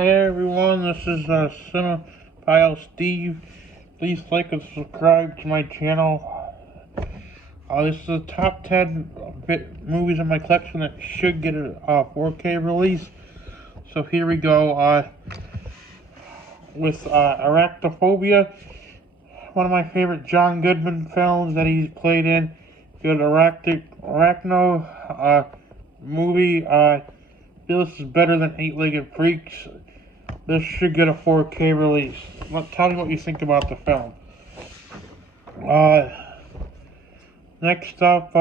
Hey everyone, this is Cinephile Steve. Please like and subscribe to my channel. This is the top 10 movies in my collection that should get a 4K release. So here we go with Apephobia, one of my favorite John Goodman films that he's played in. Good Arachno movie. Feel this is better than Eight-Legged Freaks. This should get a 4K release. Tell me what you think about the film. Next up,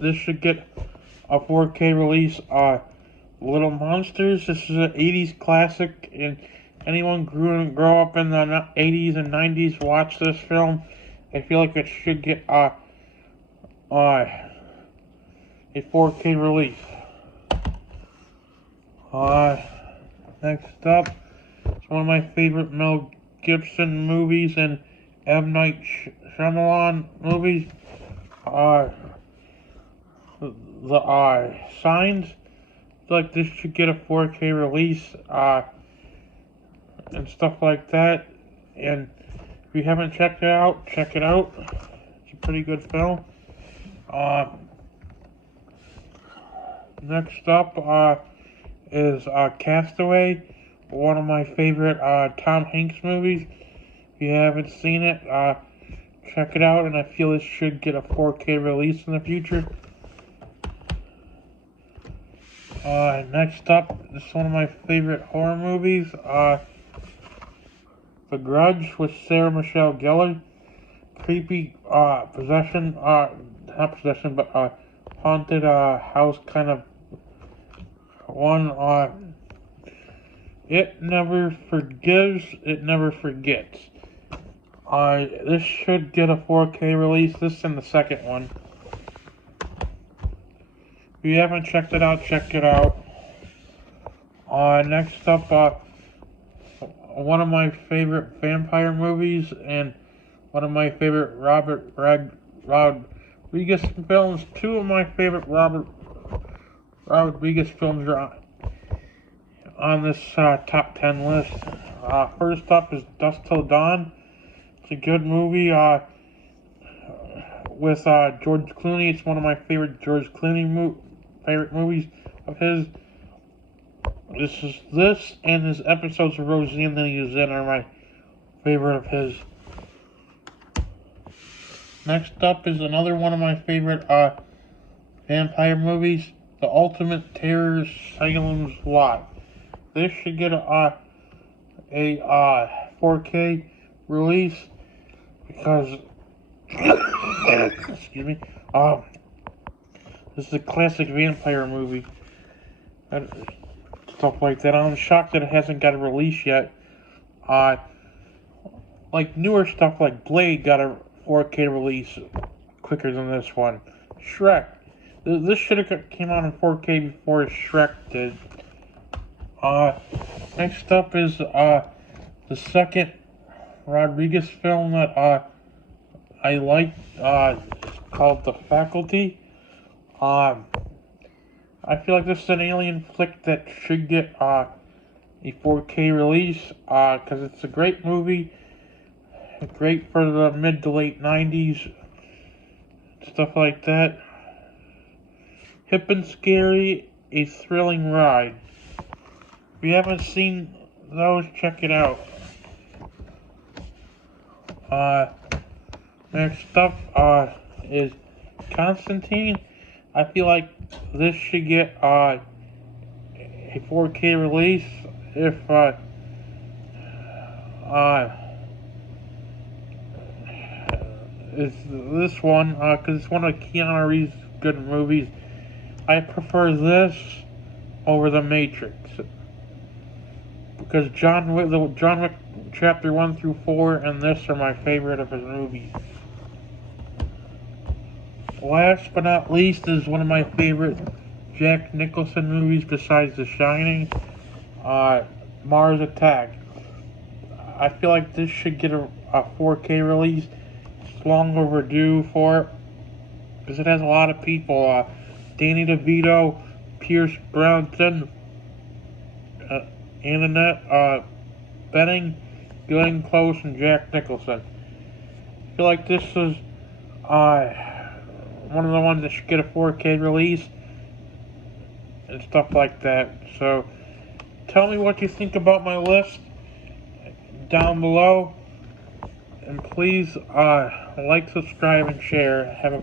this should get a 4K release. Little Monsters. This is an 80s classic, and anyone grow up in the 80s and 90s watch this film. I feel like it should get a 4K release. Next up, it's one of my favorite Mel Gibson movies and M. Night Shyamalan movies. The Signs. I feel like this should get a 4K release, and stuff like that. And if you haven't checked it out, check it out. It's a pretty good film. Next up, is Castaway, one of my favorite Tom Hanks movies. If you haven't seen it, check it out, and I feel it should get a 4K release in the future. Next up, this is one of my favorite horror movies, The Grudge with Sarah Michelle Gellar. Creepy possession, not possession, but haunted house kind of one. It never forgives, it never forgets. This should get a 4K release. This and the second one. If you haven't checked it out, check it out. Next up, one of my favorite vampire movies and one of my favorite Rodriguez films. Two of my favorite Rodriguez films are on this top 10 list. First up is Dusk Till Dawn. It's a good movie with George Clooney. It's one of my favorite George Clooney favorite movies of his. This and his episodes of Roseanne that he was in are my favorite of his. Next up is another one of my favorite vampire movies, The Ultimate Terror, Salem's Lot. This should get a 4K release because excuse me. This is a classic vampire movie. Stuff like that. I'm shocked that it hasn't got a release yet. Like newer stuff like Blade got a 4K release quicker than this one. Shrek. This should have came out in 4K before Shrek did. Next up is the second Rodriguez film that I like. It's called The Faculty. I feel like this is an alien flick that should get a 4K release because it's a great movie. Great for the mid to late 90s. Stuff like that. Hip and Scary, a thrilling ride. If you haven't seen those, check it out. Next up is Constantine. I feel like this should get a 4K release if is this one because it's one of Keanu Reeves' good movies. I prefer this over The Matrix because John Wick Chapter 1 through 4 and this are my favorite of his movies. Last but not least is one of my favorite Jack Nicholson movies besides The Shining, Mars Attack. I feel like this should get a 4K release. It's long overdue for it because it has a lot of people. Danny DeVito, Pierce Brosnan, Annette Benning, Glenn Close, and Jack Nicholson. I feel like this is one of the ones that should get a 4K release and stuff like that. So tell me what you think about my list down below, and please like, subscribe, and share. Have a